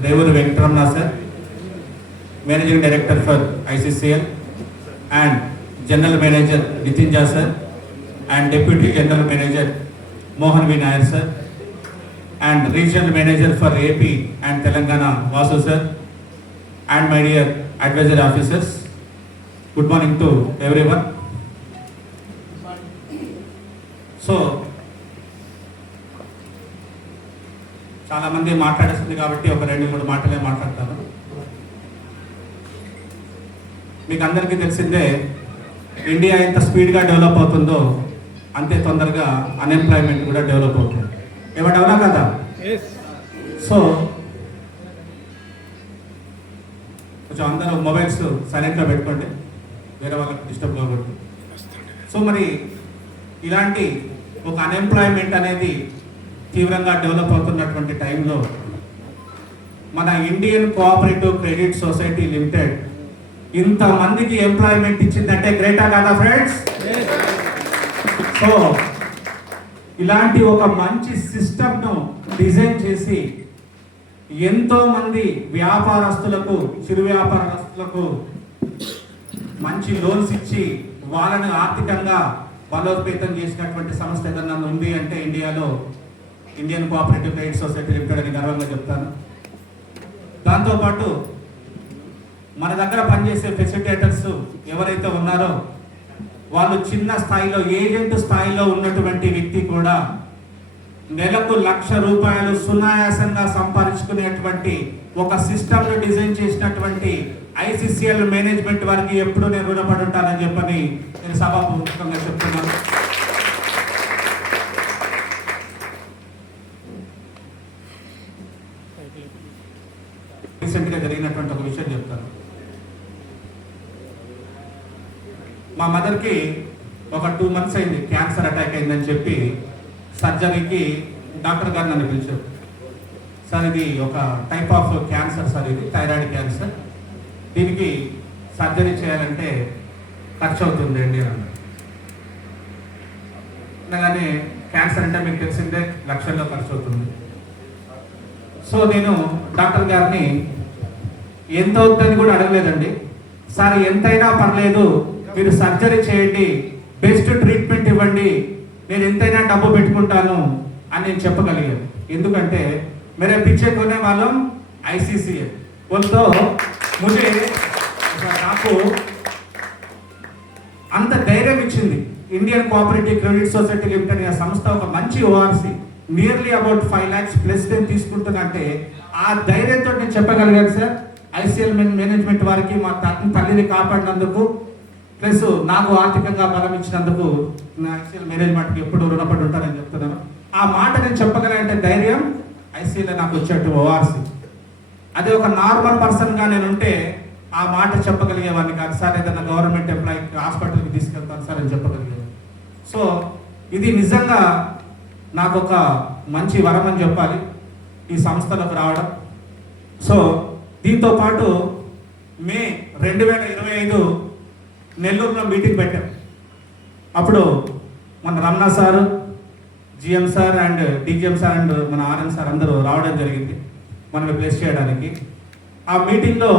Revuru Venkatramana sir, Managing Director for ICCL, and General Manager Nitin Jha sir, and Deputy General Manager Mohan V. Nair sir, and Regional Manager for AP and Telangana Vasu sir, and my dear advisory officers. Good morning to everyone. So, చాలా మంది మాట్లాడేస్తుంది కాబట్టి ఒక 2-3 మాటలే మాట్లాడతాను. మీకు అందరికీ తెలిసిందే, India ఎంత స్పీడ్గా డెవలప్ అవుతుందో అంతే తొందరగా అన్ఎంప్లాయ్మెంట్ కూడా డెవలప్ అవుతుంది. ఏమంటే అవునా కదా? సో కొంచెం అందరూ మొబైల్స్ సైలెంట్గా పెట్టుకోండి, వేరే వాళ్ళకి డిస్టర్బ్ కాకూడదు. సో మరి ఇలాంటి ఒక అన్ఎంప్లాయ్మెంట్ అనేది తీవ్రంగా డెవలప్ అవుతున్నటువంటి టైంలో మన Indian cooperative credit society limited ఇంతమందికి ఎంప్లాయ్మెంట్ ఇచ్చిందంటే గ్రేటా కాదా ఫ్రెండ్స్? సో ఇలాంటి ఒక మంచి సిస్టమ్ను డిజైన్ చేసి ఎంతో మంది వ్యాపారస్తులకు, చిరు వ్యాపారస్తులకు మంచి లోన్స్ ఇచ్చి వాళ్ళని ఆర్థికంగా బలోపేతం చేసినటువంటి సంస్థ ఏదన్నా ఉంది అంటే ఇండియాలో Indian cooperative credit society limited అని గర్వంగా చెప్తాను. దాంతోపాటు మన దగ్గర పనిచేసే ఫెసిలిటేటర్స్ ఎవరైతే ఉన్నారో వాళ్ళు చిన్న స్థాయిలో, ఏజెంట్ స్థాయిలో ఉన్నటువంటి వ్యక్తి కూడా నెలకు ₹1,00,000 సునాయాసంగా సంపాదించుకునేటువంటి ఒక సిస్టమ్ను డిజైన్ చేసినటువంటి ఐసిసిఎల్ మేనేజ్మెంట్ వారికి ఎప్పుడు నేను రుణపడి ఉంటానని చెప్పని నేను సభాముఖంగా చెప్తున్నాను. రీసెంట్గా జరిగినటువంటి ఒక విషయం చెప్తాను. మా మదర్కి ఒక 2 months అయింది, క్యాన్సర్ అటాక్ అయిందని చెప్పి సర్జరీకి డాక్టర్ గారు నన్ను పిలిచారు. సార్ ఇది ఒక టైప్ ఆఫ్ క్యాన్సర్ సార్, ఇది థైరాయిడ్ క్యాన్సర్, దీనికి సర్జరీ చేయాలంటే ఖర్చు అవుతుంది అండి అన్నారు. కానీ క్యాన్సర్ అంటే మీకు తెలిసిందే, లక్షల్లో ఖర్చు అవుతుంది. సో నేను డాక్టర్ గారిని ఎంత అవుతుందని కూడా అడగలేదండి. సార్ ఎంతైనా పర్లేదు, మీరు సర్జరీ చేయండి, బెస్ట్ ట్రీట్మెంట్ ఇవ్వండి, నేను ఎంతైనా డబ్బు పెట్టుకుంటాను అని నేను చెప్పగలిగాను. ఎందుకంటే मेरे पीछे कोने वालों ICCL बोलतो मुझे నాకు అంత ధైర్యం ఇచ్చింది Indian cooperative credit society limited అనే సంస్థ. ఒక మంచి ORC nearly about 5 lakhs plus నేను తీసుకుంటుందంటే ఆ ధైర్యంతో నేను చెప్పగలిగాను సార్. ఐసిఎల్ మేనేజ్మెంట్ వారికి మా తల్లిని కాపాడినందుకు, ప్లస్ నాకు ఆర్థికంగా బలం ఇచ్చినందుకు నా ఐసిఎల్ మేనేజ్మెంట్కి ఎప్పుడు రుణపడి ఉంటానని చెప్తున్నాను. ఆ మాట నేను చెప్పగలంటే ధైర్యం ఐసీఎల్ నాకు వచ్చేట్టు ఓఆర్సి. అదే ఒక నార్మల్ పర్సన్గా నేను ఉంటే ఆ మాట చెప్పగలిగేవాడిని కాదు. సార్ ఏదైనా గవర్నమెంట్ ఎంప్లాయీ హాస్పిటల్కి తీసుకెళ్తాను సార్ అని చెప్పగలిగేవాడిని. సో ఇది నిజంగా నాకు ఒక మంచి వరం అని చెప్పాలి ఈ సంస్థలకు రావడం. సో దీంతో పాటు మే 2025 నెల్లూరులో మీటింగ్ పెట్టాం. అప్పుడు మన Ramana sir, GM sir and DGM sir and మన ఆర్ఎం సార్ అందరూ రావడం జరిగింది మనల్ని ప్లేస్ చేయడానికి. ఆ మీటింగ్లో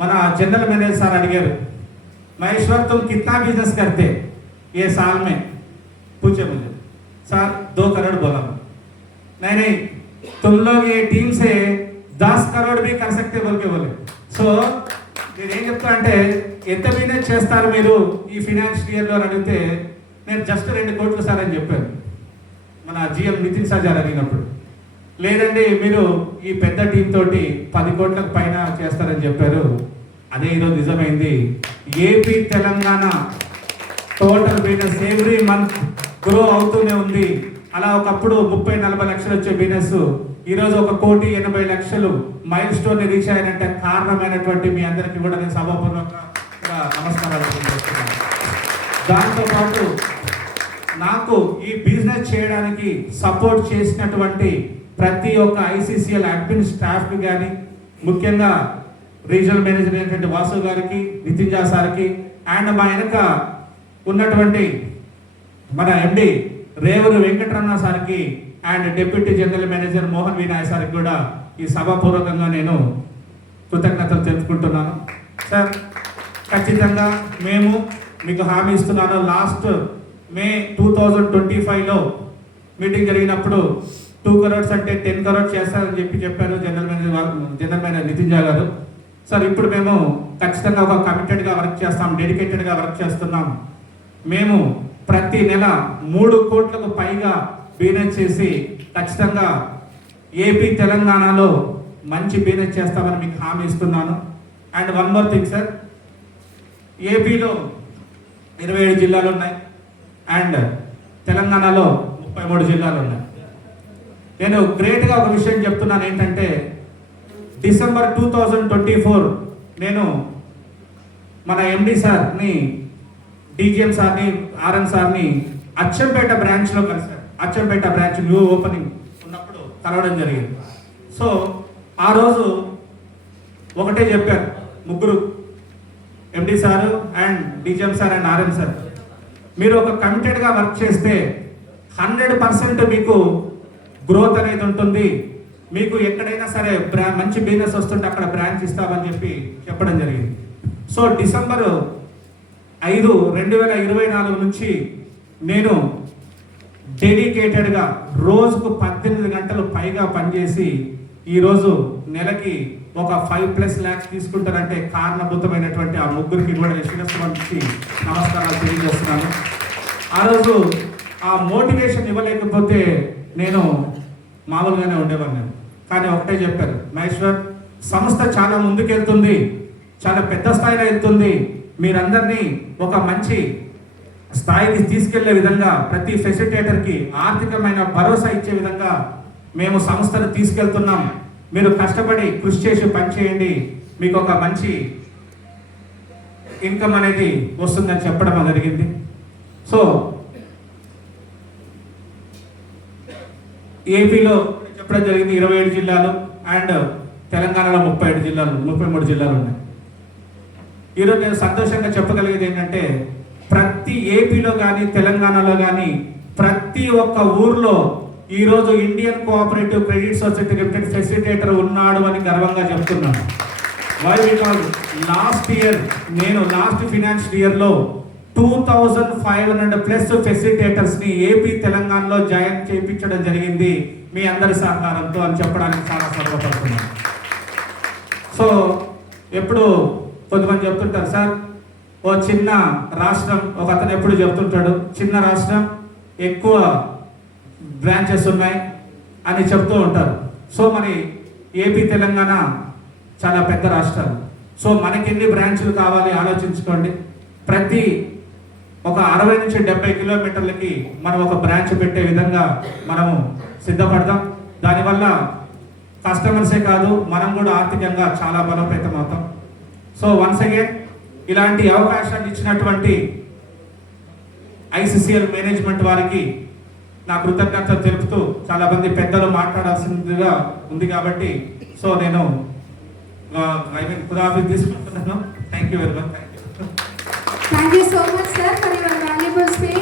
మన జనరల్ మేనేజర్ సార్ అడిగారు, మహేశ్వర్ तुम कितना बिजनेस करते ये साल में? पूछे मुझे. सर 2 करोड़ बोला. नहीं तुम लोग ये टीम से 10 करोड़ भी कर सकते बोल के बोले. సో నేనేం చెప్తా అంటే ఎంత బిజినెస్ చేస్తారు మీరు ఈ ఫినాన్షియల్ ఇయర్లో అని అడిగితే నేను జస్ట్ 2 కోట్లు సార్ అని చెప్పాను. మన జిఎం నితిన్ సార్ గారు అడిగినప్పుడు లేదండి మీరు ఈ పెద్ద టీం తోటి 10 కోట్లకు పైన చేస్తారని చెప్పారు. అదే ఈరోజు నిజమైంది. AP Telangana total business every month grow అవుతూనే ఉంది. అలా ఒకప్పుడు 30-40 లక్షలు వచ్చే బిజినెస్ ఈరోజు 1,80,00,000 మైల్ స్టోన్ రీచ్ అయ్యారంటే కారణమైనటువంటి మీ అందరికీ కూడా నేను సభాపూర్వకంగా నమస్కారాలు తెలియజేస్తున్నాను. దాంతోపాటు నాకు ఈ బిజినెస్ చేయడానికి సపోర్ట్ చేసినటువంటి ప్రతి ఒక్క ఐసిసిఎల్ అడ్మిన్ స్టాఫ్కి కానీ, ముఖ్యంగా రీజనల్ మేనేజర్ అయినటువంటి వాసు గారికి, నితిన్ జా సార్కి, అండ్ మా వెనక ఉన్నటువంటి మన ఎండి రేవూరు వెంకటరమణ సార్కి and deputy general manager Mohan V Nair సార్కి కూడా ఈ సభాపూర్వకంగా నేను కృతజ్ఞతలు తెలుపుకుంటున్నాను. సార్, ఖచ్చితంగా మేము మీకు హామీ ఇస్తున్నాను. లాస్ట్ మే 2025లో మీటింగ్ జరిగినప్పుడు 2 crores అంటే 10 crores చేస్తారని చెప్పారు జనరల్ మేనేజర్ నితిన్ జా గారు. సార్, ఇప్పుడు మేము ఖచ్చితంగా ఒక కమిటెడ్గా వర్క్ చేస్తాం, డెడికేటెడ్గా వర్క్ చేస్తున్నాం. మేము ప్రతి నెల 3 కోట్లకు పైగా బిజినెస్ చేసి ఖచ్చితంగా ఏపీ తెలంగాణలో మంచి బిజినెస్ చేస్తామని మీకు హామీ ఇస్తున్నాను. And one more thing sir, ఏపీలో 27 జిల్లాలు ఉన్నాయి అండ్ తెలంగాణలో 33 జిల్లాలు ఉన్నాయి. నేను గ్రేట్గా ఒక విషయం చెప్తున్నాను ఏంటంటే, డిసెంబర్ 2024 నేను మన ఎండి సార్ని, డీజీఎం సార్ని, ఆర్ఎన్ సార్ని అచ్చంపేట బ్రాంచ్లో కలిసాను. అచ్చంపేట బ్రాంచ్ న్యూ ఓపెనింగ్ ఉన్నప్పుడు కలవడం జరిగింది. సో ఆ రోజు ఒకటే చెప్పారు ముగ్గురు, MD sir and DGM sir and RN sir, మీరు ఒక కమిటెడ్గా వర్క్ చేస్తే 100% మీకు గ్రోత్ అనేది ఉంటుంది. మీకు ఎక్కడైనా సరే మంచి బిజినెస్ వస్తుంటే అక్కడ బ్రాంచ్ ఇస్తామని చెప్పడం జరిగింది. సో డిసెంబర్ 5, 2024 నుంచి నేను డెడికేటెడ్గా రోజుకు 18 గంటలు పైగా పనిచేసి ఈరోజు నెలకి ఒక 5+ lakhs తీసుకుంటారంటే కారణభూతమైనటువంటి ఆ ముగ్గురికి కూడా శిరస్సు నమస్కారాలు తెలియజేస్తున్నాను. ఆ రోజు ఆ మోటివేషన్ ఇవ్వలేకపోతే నేను మామూలుగానే ఉండేవాడిని. కానీ ఒకటే చెప్పారు, మహేశ్వర్, సంస్థ చాలా ముందుకెళ్తుంది, చాలా పెద్ద స్థాయిలో వెళ్తుంది. మీరందరినీ ఒక మంచి స్థాయికి తీసుకెళ్లే విధంగా, ప్రతి ఫెసిలిటేటర్కి ఆర్థికమైన భరోసా ఇచ్చే విధంగా మేము సంస్థను తీసుకెళ్తున్నాం. మీరు కష్టపడి కృషి చేసి పనిచేయండి, మీకు ఒక మంచి ఇన్కమ్ అనేది వస్తుందని చెప్పడం జరిగింది. సో ఏపీలో చెప్పడం జరిగింది 27 జిల్లాలు అండ్ తెలంగాణలో 33 జిల్లాలు ఉన్నాయి. ఈరోజు నేను సంతోషంగా చెప్పగలిగేది ఏంటంటే, ప్రతి ఏపీలో కానీ తెలంగాణలో కానీ ప్రతి ఒక్క ఊర్లో ఈరోజు Indian cooperative credit society limited facilitator ఉన్నాడు అని గర్వంగా చెప్తున్నాను. వై? బికాజ్ లాస్ట్ ఫినాన్షియల్ ఇయర్లో 2500+ ఫెసిలిటేటర్స్ని ఏపీ తెలంగాణలో జాయిన్ చేయించడం జరిగింది మీ అందరి సహకారంతో అని చెప్పడానికి చాలా సంతోషపడుతున్నాను. సో ఎప్పుడు కొంతమంది చెప్తుంటారు, సార్ ఓ చిన్న రాష్ట్రం, ఒక అతను ఎప్పుడు చెప్తుంటాడు, చిన్న రాష్ట్రం ఎక్కువ బ్రాంచెస్ ఉన్నాయి అని చెప్తూ ఉంటారు. సో మరి ఏపీ తెలంగాణ చాలా పెద్ద రాష్ట్రాలు. సో మనకి ఎన్ని బ్రాంచ్లు కావాలి ఆలోచించుకోండి. ప్రతి ఒక 60 నుంచి 70 కిలోమీటర్లకి మనం ఒక బ్రాంచ్ పెట్టే విధంగా మనము సిద్ధపడదాం. దానివల్ల కస్టమర్సే కాదు, మనం కూడా ఆర్థికంగా చాలా బలోపేతం అవుతాం. సో వన్స్ అగైన్ ఇలాంటి అవకాశాన్ని ఇచ్చినటువంటి ఐసిసిఎల్ మేనేజ్మెంట్ వారికి నా కృతజ్ఞతలు తెలుపుతూ, చాలా మంది పెద్దలు మాట్లాడాల్సిందిగా ఉంది కాబట్టి సో నేను ఖుదాఫీజ్ తీసుకుంటున్నాను. Thank you very much. Thank you so much, sir, for your valuable speech.